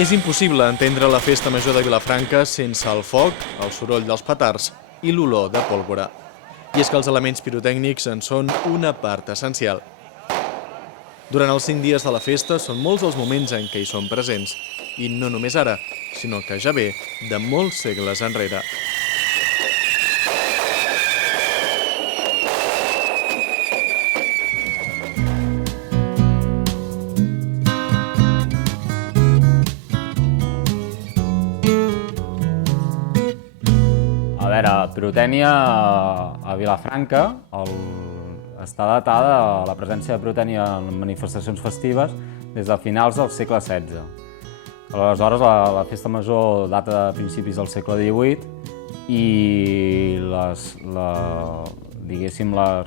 És impossible entendre la festa major de Vilafranca sense el foc, el soroll dels petards i l'olor de pólvora. I és que els elements pirotècnics en són una part essencial. Durant els 5 dies de la festa són molts els moments en què hi són presents. I no només ara, sinó que ja ve de molts segles enrere. A veure, pirotènia a Vilafranca està datada la presència de pirotènia en manifestacions festives des de finals del segle XVI. Aleshores, la festa major data de principis del segle XVIII i les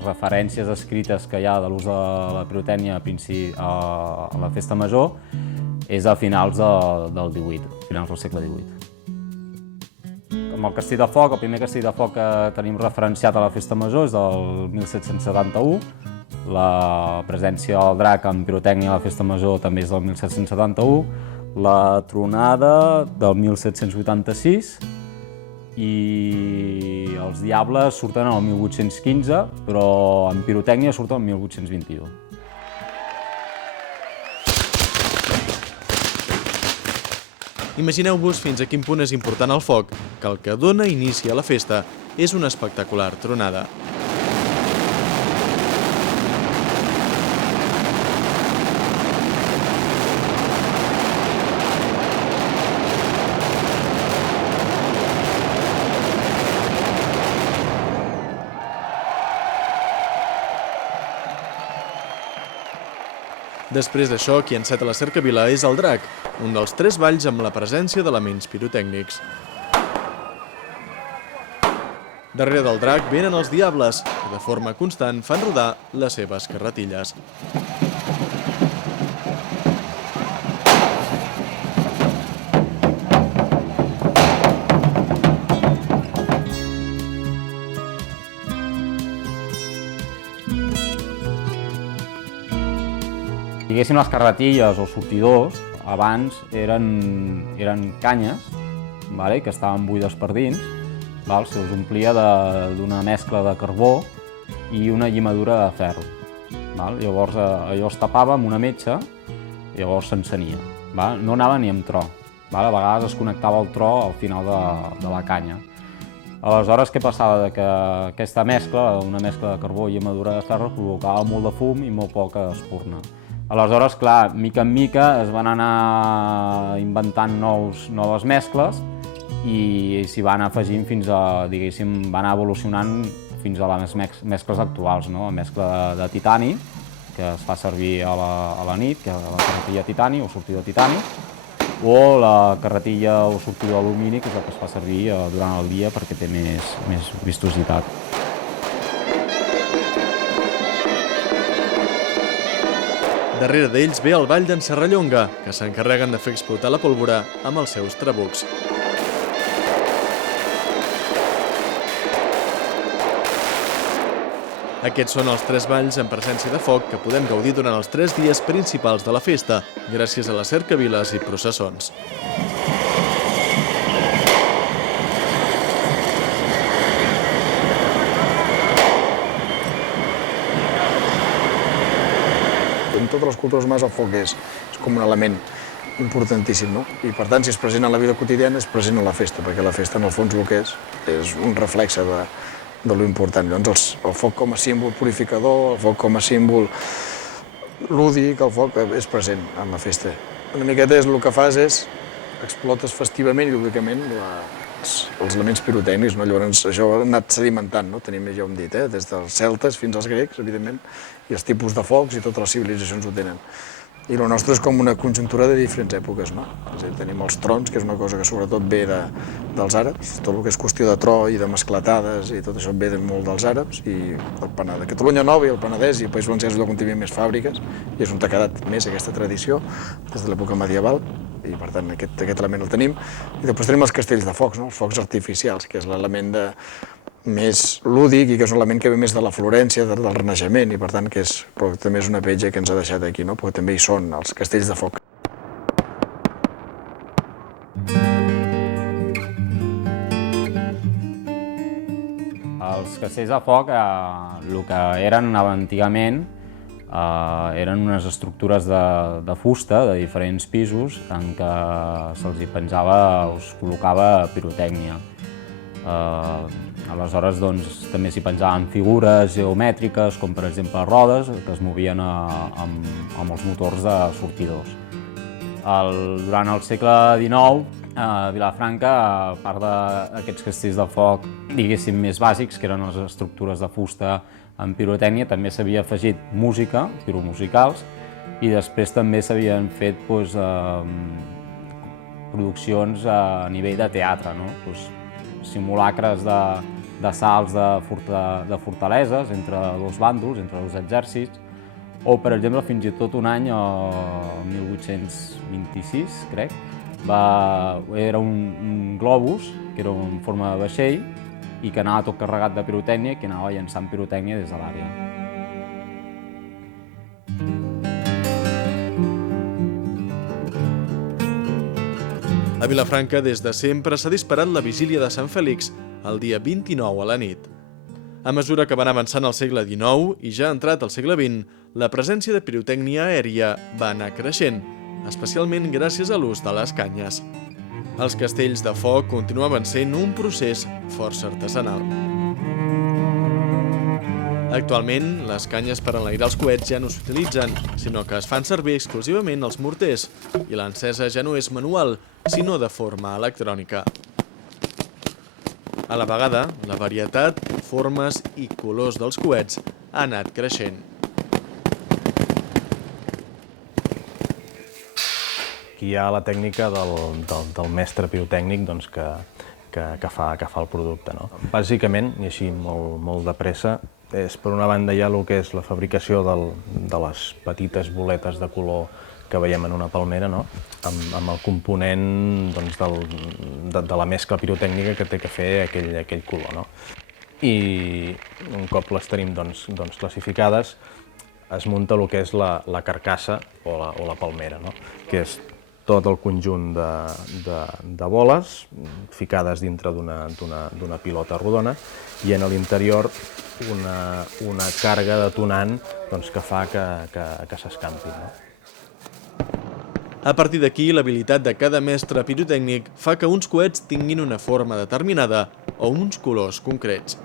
referències escrites que hi ha de l'ús de la pirotènia a la festa major és a finals del XVIII, finals del segle XVIII. Amb el castell de foc, el primer castell de foc que tenim referenciat a la festa major és del 1771. La presència del drac amb pirotècnia a la festa major també és del 1771. La tronada del 1786 i els diables surten el 1815, però amb pirotècnia surten el 1822. Imagineu-vos fins a quin punt és important el foc, que el que dona inici a la festa és una espectacular tronada. Després d'això, qui enceta la cercavila és el drac, un dels 3 balls amb la presència d'elements pirotècnics. Darrere del drac venen els diables, que de forma constant fan rodar les seves carretilles. Diguéssim, les carretilles o sortidors abans eren canyes que estaven buides per dins, se'ls omplia d'una mescla de carbó i una llimadura de ferro. Llavors allò es tapava amb una metxa i llavors s'encenia. No anava ni amb tro, a vegades es connectava el tro al final de la canya. Aleshores, què passava? Que aquesta mescla, una mescla de carbó i llimadura de ferro, provocava molt de fum i molt poca espurna. Aleshores, clar, mica en mica es van anar inventant noves mescles i s'hi van afegint fins a, diguéssim, van anar evolucionant fins a les mescles actuals, la mescla de titani, que es fa servir a la nit, que és la carretilla titani o sortidor titani, o la carretilla o sortidor alumini, que és la que es fa servir durant el dia perquè té més vistositat. Darrere d'ells ve el ball d'en Serrallonga, que s'encarreguen de fer explotar la pólvora amb els seus trabucs. Aquests són els 3 balls en presència de foc que podem gaudir durant els 3 dies principals de la festa, gràcies a les cercaviles i processons. En totes les cultures humanes el foc és com un element importantíssim, i per tant, si és present en la vida quotidiana, és present a la festa, perquè la festa, en el fons, el que és un reflexe de lo important. Llavors, el foc com a símbol purificador, el foc com a símbol lúdic, el foc és present en la festa. Una miqueta el que fas és explotes festivament i lúdicament els elements pirotècnics, llavors això ha anat sedimentant, tenim, ja ho hem dit, des dels celtes fins als grecs, evidentment, i els tipus de focs i totes les civilitzacions ho tenen. I el nostre és com una conjuntura de diferents èpoques, És a dir, tenim els trons, que és una cosa que sobretot ve dels àrabs, tot el que és qüestió de tro i de mascletades i tot això ve molt dels àrabs, i el Catalunya Nova i el Penedès i el País Valencià és on hi havia més fàbriques i és on ha quedat més aquesta tradició des de l'època medieval, i per tant aquest element el tenim. I després tenim els castells de focs, els focs artificials, que és l'element més lúdic i que és un element que ve més de la Florència, del Renaixement, i per tant però també és una petja que ens ha deixat aquí, perquè també hi són els castells de foc. castells de foc, el que eren antigament, eren unes estructures de fusta de diferents pisos en què se'ls penjava o es col·locava pirotècnia. Aleshores també s'hi penjaven figures geomètriques, com per exemple rodes, que es movien amb els motors de sortidors. Durant el segle XIX, a Vilafranca, a part d'aquests castells de foc, diguéssim, més bàsics, que eren les estructures de fusta amb pirotècnia, també s'havia afegit música, piromusicals, i després també s'havien fet produccions a nivell de teatre, simulacres d'assalts de fortaleses entre dos bàndols, entre dos exèrcits, o, per exemple, fins i tot un any, el 1826, crec, era un globus, que era en forma de vaixell, i que anava tot carregat de pirotècnia i que anava llançant pirotècnia des de l'àrea. A Vilafranca, des de sempre, s'ha disparat la vigília de Sant Fèlix, el dia 29 a la nit. A mesura que van avançant al segle XIX i ja entrat al segle XX, la presència de pirotècnia aèria va anar creixent, especialment gràcies a l'ús de les canyes. Els castells de foc continuaven sent un procés força artesanal. Actualment, les canyes per enlairar els coets ja no s'utilitzen, sinó que es fan servir exclusivament els morters, i l'encesa ja no és manual, sinó de forma electrònica. A la vegada, la varietat, formes i colors dels coets ha anat creixent. Aquí hi ha la tècnica del mestre pirotècnic que fa el producte. Bàsicament, i així molt de pressa, és per una banda hi ha el que és la fabricació de les petites boletes de color que veiem en una palmera, amb el component de la mescla pirotècnica que té que fer aquell color. I un cop les tenim classificades, es munta el que és la carcassa o la palmera, que és tot el conjunt de boles ficades dintre d'una pilota rodona i en l'interior una càrrega detonant que fa que s'escampi. A partir d'aquí, l'habilitat de cada mestre pirotècnic fa que uns coets tinguin una forma determinada o uns colors concrets.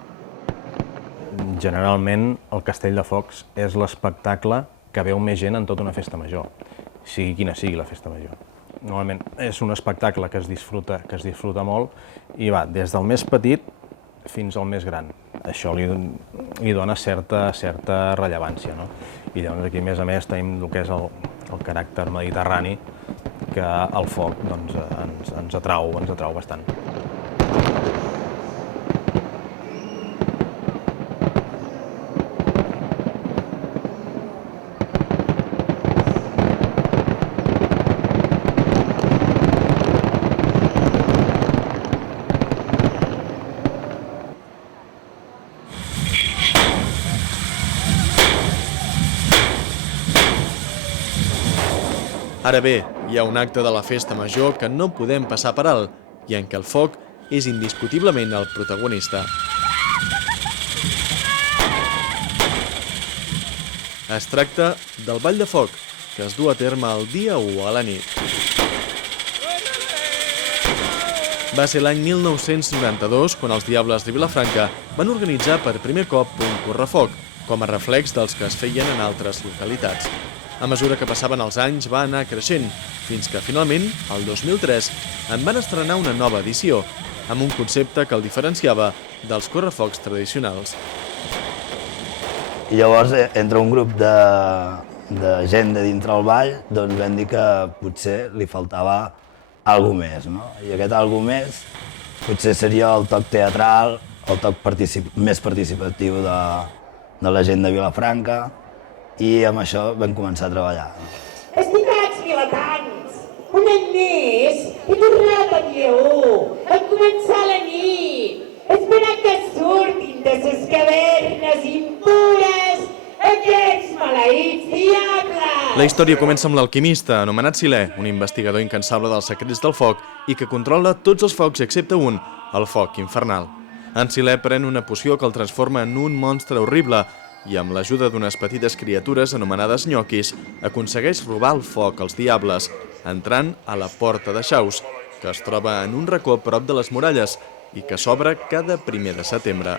Generalment, el castell de focs és l'espectacle que veu més gent en tota una festa major, sigui quina sigui la festa major. Normalment és un espectacle que es disfruta molt i va des del més petit fins al més gran. Això li dona certa rellevància. I llavors aquí, a més, tenim el que és el caràcter mediterrani, que el foc ens atrau bastant. Ara bé, hi ha un acte de la festa major que no podem passar per alt i en què el foc és indiscutiblement el protagonista. Es tracta del Ball de Foc, que es du a terme el dia 1 a la nit. Va ser l'any 1992 quan els Diables de Vilafranca van organitzar per primer cop un correfoc, com a reflex dels que es feien en altres localitats. A mesura que passaven els anys va anar creixent, fins que finalment, el 2003, en van estrenar una nova edició, amb un concepte que el diferenciava dels correfocs tradicionals. I llavors, entre un grup de gent de dintre el ball, doncs vam dir que potser li faltava alguna més, I aquest alguna més potser seria el toc teatral, el toc més participatiu de la gent de Vilafranca, i amb això vam començar a treballar. Estimats vilatans, un any més he tornat a Lleó, a començar la nit, esperant que surtin de ses cavernes impures aquests maleïts diables! La història comença amb l'alquimista, anomenat Silè, un investigador incansable dels secrets del foc i que controla tots els focs excepte un, el foc infernal. En Silè pren una poció que el transforma en un monstre horrible i amb l'ajuda d'unes petites criatures anomenades nyoquis aconsegueix robar el foc als diables, entrant a la Porta de Xaus, que es troba en un racó prop de les muralles i que s'obre cada 1 de setembre.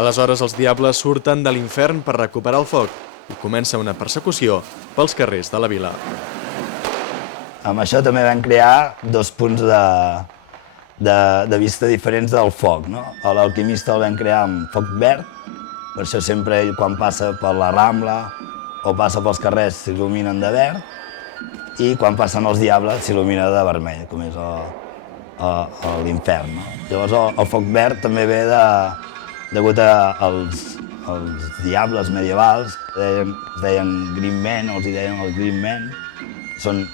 Aleshores els diables surten de l'infern per recuperar el foc i comença una persecució pels carrers de la vila. Amb això també vam crear 2 punts de vista diferents del foc. No? A l'alquimista el vam crear amb foc verd, per això sempre ell quan passa per la Rambla o passa pels carrers s'il·luminen de verd, i quan passen els diables s'il·lumina de vermell, com és l'infern. No? Llavors el foc verd també ve degut als diables medievals, es deien Green Men, o els deien els Green Men, són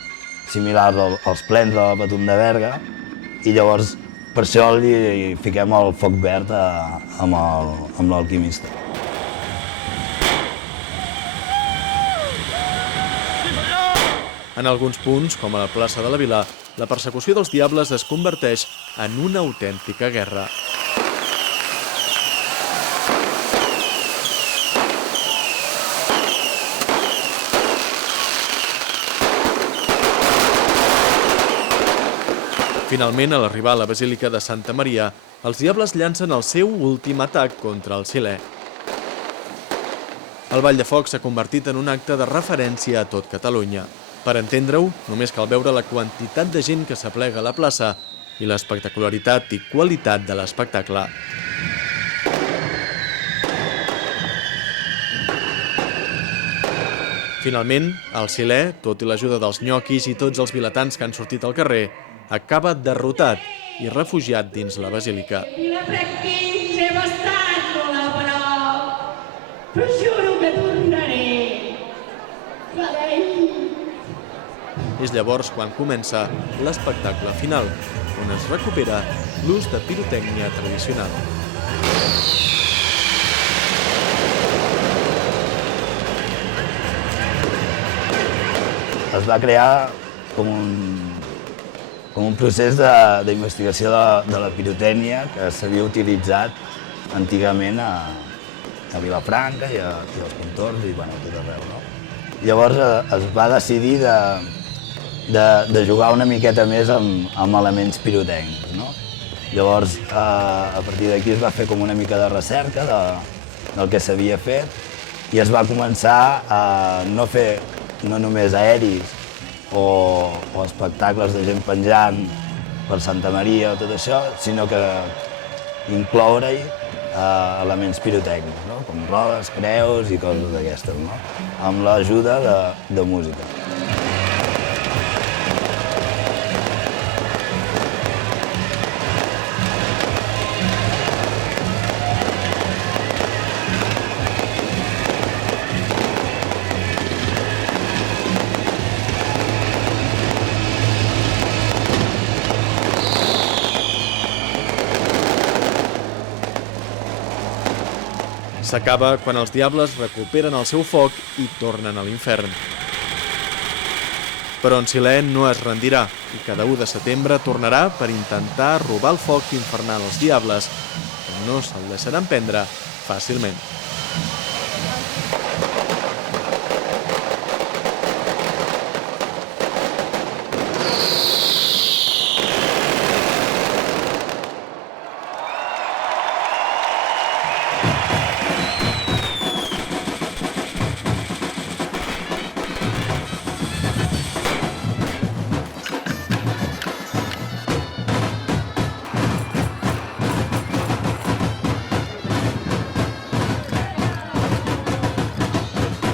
similars als plens de la Patum de Berga, i llavors per això li fiquem el foc verd amb l'alquimista. En alguns punts, com a la plaça de la Vila, la persecució dels diables es converteix en una autèntica guerra. Finalment, a l'arribar a la Basílica de Santa Maria, els diables llancen el seu últim atac contra el Silè. El Ball de Foc s'ha convertit en un acte de referència a tot Catalunya. Per entendre-ho, només cal veure la quantitat de gent que s'aplega a la plaça i l'espectacularitat i qualitat de l'espectacle. Finalment, el Silè, tot i l'ajuda dels nyoquis i tots els vilatans que han sortit al carrer, acaba derrotat i refugiat dins la basílica. Vilafranquins, hem estat molt a prop, però juro que tornaré. És llavors quan comença l'espectacle final, on es recupera l'ús de pirotècnia tradicional. Es va crear com un procés d'investigació de la pirotècnia que s'havia utilitzat antigament a Vilafranca i als contorns i a tot arreu. No? Llavors es va decidir de jugar una miqueta més amb elements pirotècnics. No? Llavors, a partir d'aquí es va fer com una mica de recerca del que s'havia fet i es va començar a no fer no només aeris o espectacles de gent penjant per Santa Maria o tot això, sinó que incloure-hi elements pirotècnics, no? Com rodes, creus i coses d'aquestes, no? Amb l'ajuda de música. S'acaba quan els diables recuperen el seu foc i tornen a l'infern. Però en Silè no es rendirà i cada 1 de setembre tornarà per intentar robar el foc infernal als diables, que no se'l deixaran prendre fàcilment.